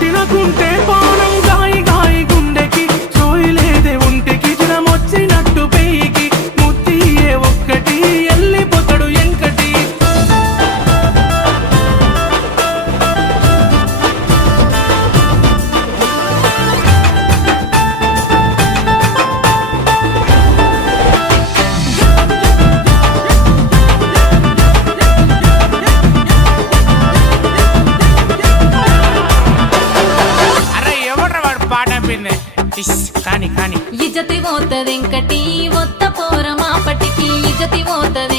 తినకుంటే పానం గాయి గాయి గుండెకి సోయిలేదే ఒంటికి జ్వరమొచ్చినట్టు పెయికి ముత్తియే ఒక్కటి ఎల్లిపోతాడు ఎంకటి అరే ఎవడ్రా వాడు పాట పిందే కానీ కానీ ఇజ్జతి పోతదెంకటి ఒత్త పోర మాపటికి ఇజ్జతి పోతది